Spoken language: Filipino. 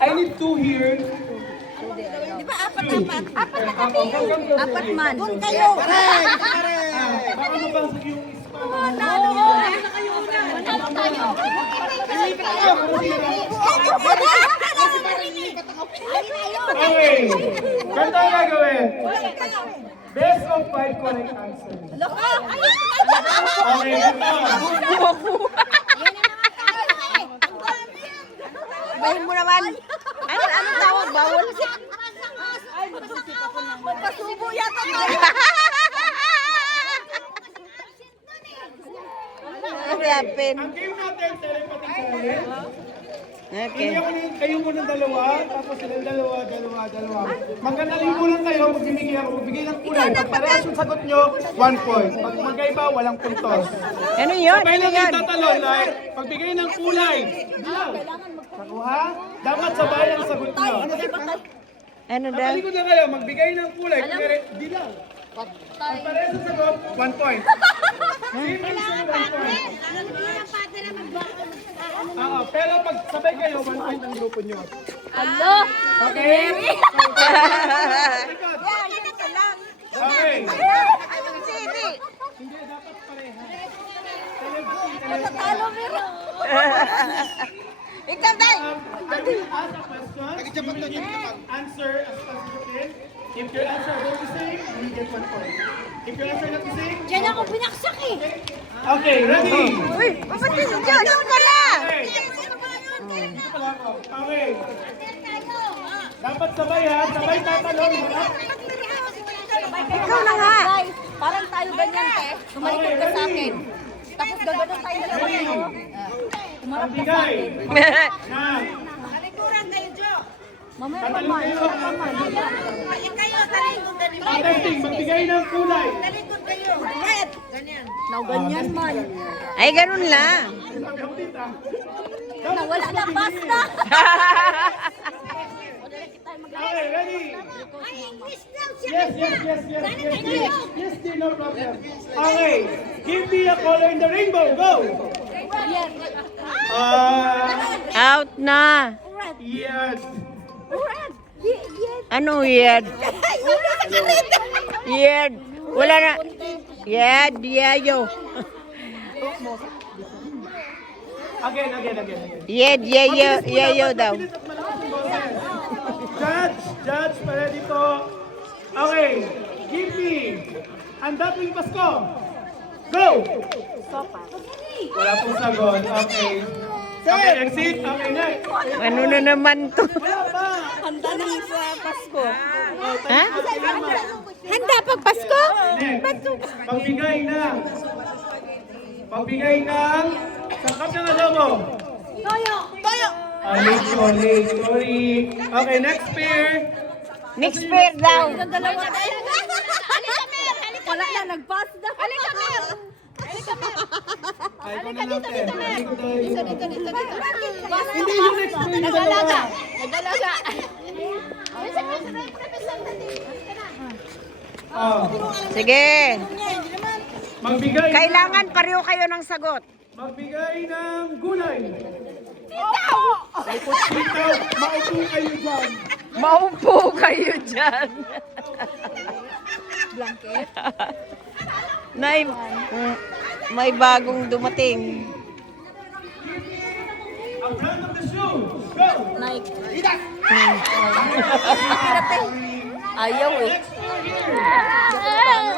I need two here. Di ba apat? Apat na kami. Apat man. Doon kayo. Baka mabasag yung okay. Ganito ang gagawin. Best of 5 correct answers. Okay, ganito. Bahin mo naman. Ano tawag? Bawal? Magpasubo yata tayo. Ano yapin? Ang game natin, telepathy challenge. Okay. Kayo muna dalawa, tapos silang dalawa. Magkanaling mo lang kayo, magbibigay ako, magbigay ng kulay. Pag parehas yung sagot nyo, 1 point. Pag magkaiba, walang puntos. Ano yun? Sabay lang yung tatalon, like, pagbigay ng kulay. Dilaw. Nakuha? Dapat sabay ang sagot nyo. Ano daw? Patalikod na kayo, magbigay ng kulay. Dilaw. Pag parehas ang sagot, 1 point. Sino yung sagot, 1 point? Pero pag sabay kayo, 1 point ang grupo nyo. Hello? Okay? Okay. Hindi, dapat pareha. Talo meron. Ikaw tayo. When you ask a question, you will give answer as fast as you can. If your answer both the same, you get 1 point. If your answer not the same, Diyan ako binaksak eh. okay, ready? Uy, kapatid dyan. Doon ka na. Okay. Dito pala ako. Okay. Dapat sabay ha, sabay tatalon ha. Ikaw na nga. Guys, parang tayo ganyan, te. Tumalikod ka sa akin. Tapos gaganon tayo dalawa. Tumarap ka sa Bigay. akin. Na. Mamaya Tatalon naman. kayo. Testing, magbigay ng kulay. Now, ganyan man. Ay, ganun lang. Nawala na basta. Okay, ready? Yes, dear, no problem. Okay, give me a color in the rainbow. Go! Out na. Yes. Ano weird? Weird. Wala na. Weird, yayo. Again. Weird, yayo daw. Judge, para dito. Okay, give me ang dating Pasko. Go! Wala pong sagot. Okay. Okay, exit. Okay, next. Ano na naman to? Wala pa. Handa na sa Pasko. Ha? Handa pag Pasko? Next. Pagbigay ng sangkap ng adobo. Toyo! Sorry. Okay, next pair. Next pair daw. Dalawa tayo. Wala na, nag-pass na. Halika, Mer! Halika dito, Mer! Dito. Hindi yung next pair yung dalawa. Nagdalaga. Oh. Sige. Magbigay. Kailangan pareho kayo ng sagot. Magbigay ng gulay. Ikaw! Sitaw. Maupo kayo dyan. Maupo kayo dyan. Blanket? May bagong dumating. Ang brand of the shoe. Go! Nike. Ayaw eh. Next pair here.